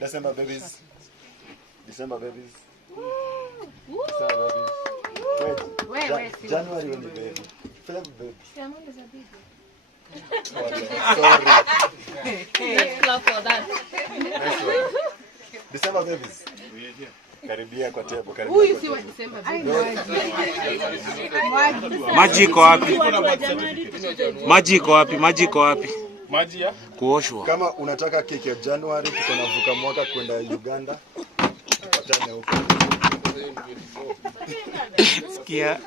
December babies. December babies. Wait. January only baby. February baby. Sorry. Let's clap for that. December babies. Karibia kwa table, karibia. Who is your December baby? Maji iko wapi? Maji iko wapi? Maji iko wapi? Maji ya kuoshwa. Kama unataka keki ya January, tuko na vuka mwaka kwenda Uganda. Tupatane huko. Sikia.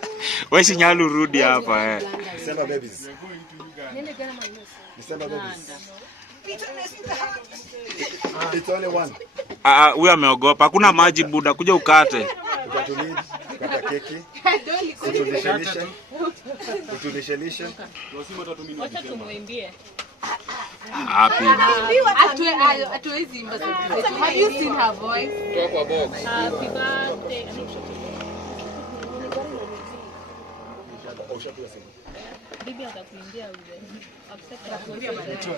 Wewe Shinyalu rudi hapa December babies. December babies. It's only one. Huyu ameogopa. Hakuna maji buda, kuja ukate. Ukatulia, kata keki. Utulishelishe. Wacha tumuimbie. Happy. Atuwezi imba. Have you seen her voice? toa kwa box. Happy birthday. Bibi atakuimbia ule. Happy birthday to us.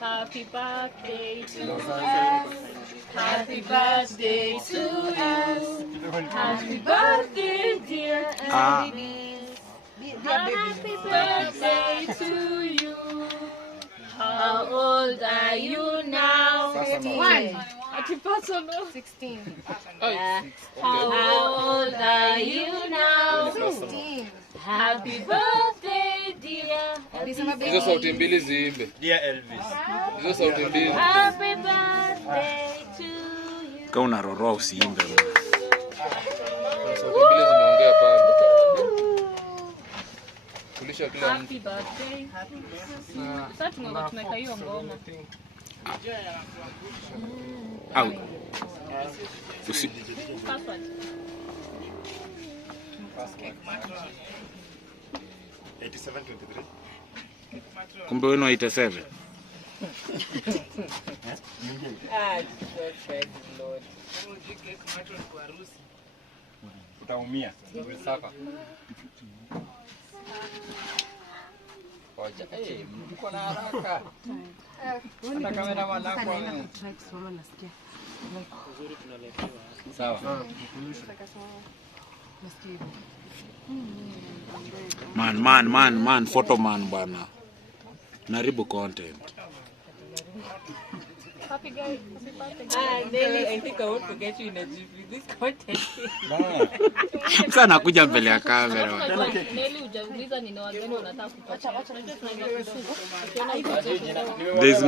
Happy birthday to us. Happy birthday, dear Elvis. Happy birthday to you. How old are you now? 1. Happy birthday. 16. How old are you now? 16. Happy birthday, dear. Hizo sauti mbili ziimbe. Dear Elvis. Hizo sauti mbili. Happy birthday to you. Kama unaroroa usiimbe. Sauti mbili zimeongea pale. Kulisha kila mtu. Happy birthday. Sasa tunaweka hiyo ngoma. Au. 8723. Kumbe wewe ni 87. Utaumia. Wacha. Mko na haraka. Hata kamera manako. Sawa. Man, photo man bana. Naribu content. Happy guys. Nelly, I think I want to get you in a jiffy. This content. Sasa nakuja mbele ya kamera. Nelly hujauliza ni wageni wanataka kupata. There's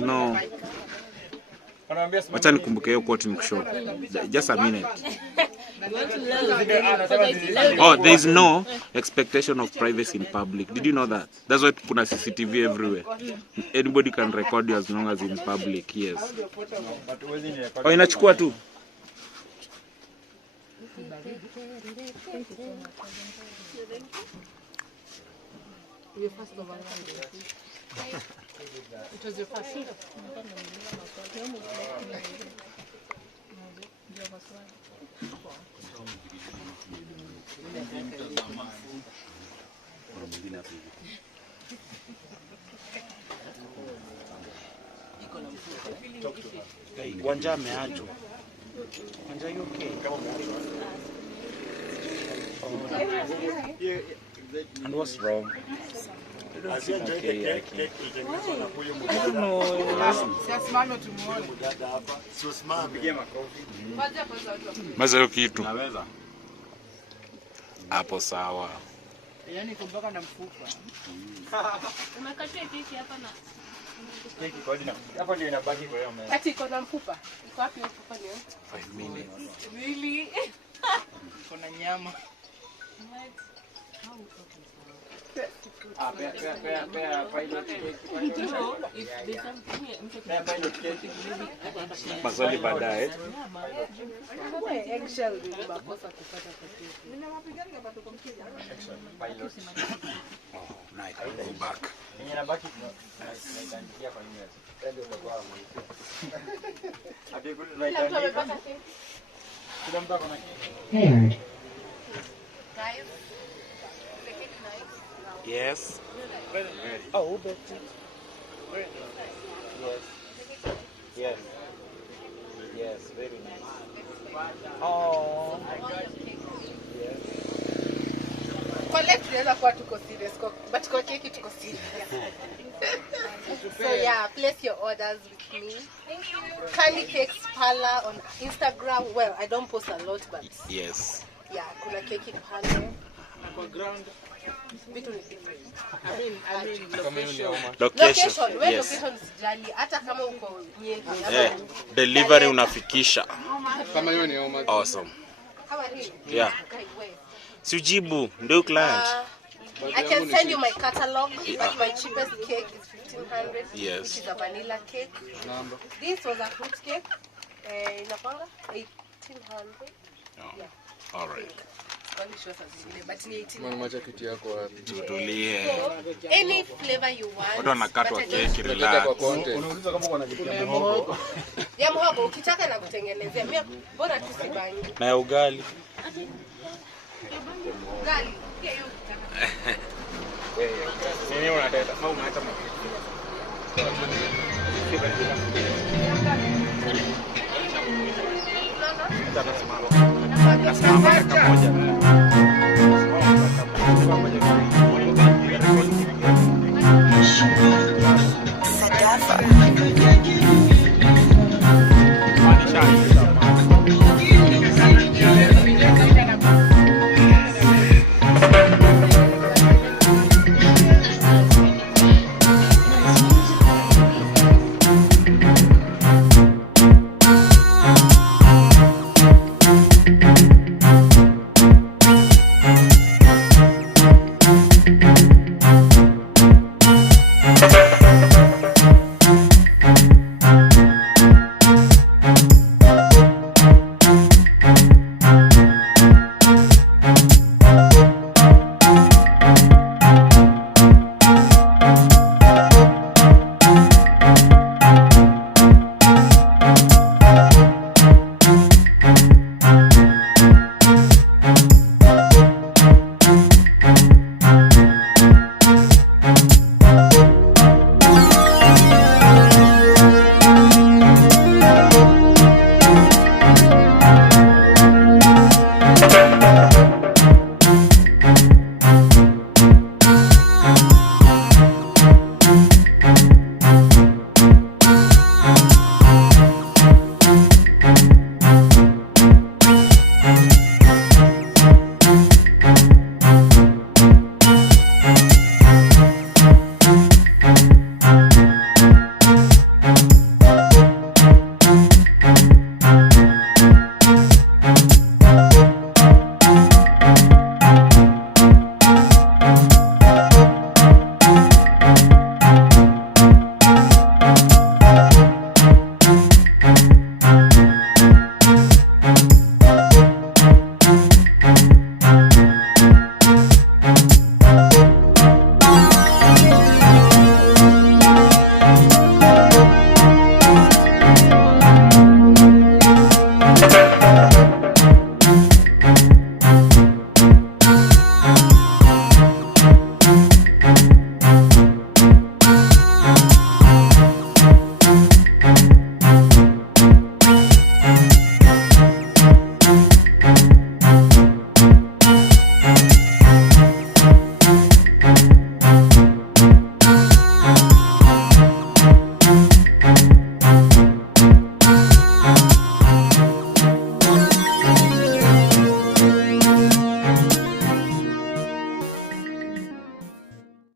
no wacha nikumbuke hiyo quote nikushow. Just a minute. Oh, there is no expectation of privacy in public. Did you know that? That's why kuna CCTV everywhere. Anybody can record you as long as in public. Yes. Oh, inachukua tu. Your first over. It was your first. Wanja ameachwa. Wanja you okay? And what's wrong? Has he enjoyed the cake? I don't know. Maza kitu. Hapo sawa. Yaani kumbaka na mfupa. Umekatia keki hapa na Keki kwa jina. Hapo ndio inabaki kwa hiyo meza. Ati iko na mfupa. Iko wapi mfupa leo? 5 minutes. Really? Kuna nyama. Pea pilot cake. Pea pilot cake. Maswali baadaye. Eggshell ndio makosa kupata kwa keki. Pilot. Oh, night. I'll go back. Yenye inabaki tunaitangia kwa hiyo. Ndio utakuwa mwisho. Hadi tunaitangia. Kila mtu akona keki. Guys, the cake nice. Yes. Oh, Betty. Yes. Yes. Yes, very nice. Oh. Yes. Collect tunaweza kuwa tuko serious but kwa keki tuko serious. So yeah, place your orders with me. Candy Cakes Parlor on Instagram. Well, I don't post a lot, but Yes. yeah, kuna keki pale. Vitu ni different. Location. Where Yes. location sijali. Hata kama uko Nyeri. Delivery unafikisha. Kama hiyo ni how much? Awesome. Kama hii. Yeah. Sijibu, ndio client. I can send you my catalog, but my cheapest cake is 1500. Yes. Which is a vanilla cake. Number. This was a fruit cake. Inapanga 1800. Yeah. All right. Only shows as zile, but ni 1800. Mama acha kiti yako wapi? Tutulie. So, any flavor you want. Watu wanakatwa but I don't- keki, Tunataka relax. kwa content. Unauliza kama kuna kitu ya mhogo. Ya mhogo ukitaka na kutengenezea. Mimi bora tu sibangi. Na ya ugali. Gali, pia hiyo ukitaka. Nini unataka? Au unaacha mafuta? Nasimama. Nasimama dakika moja.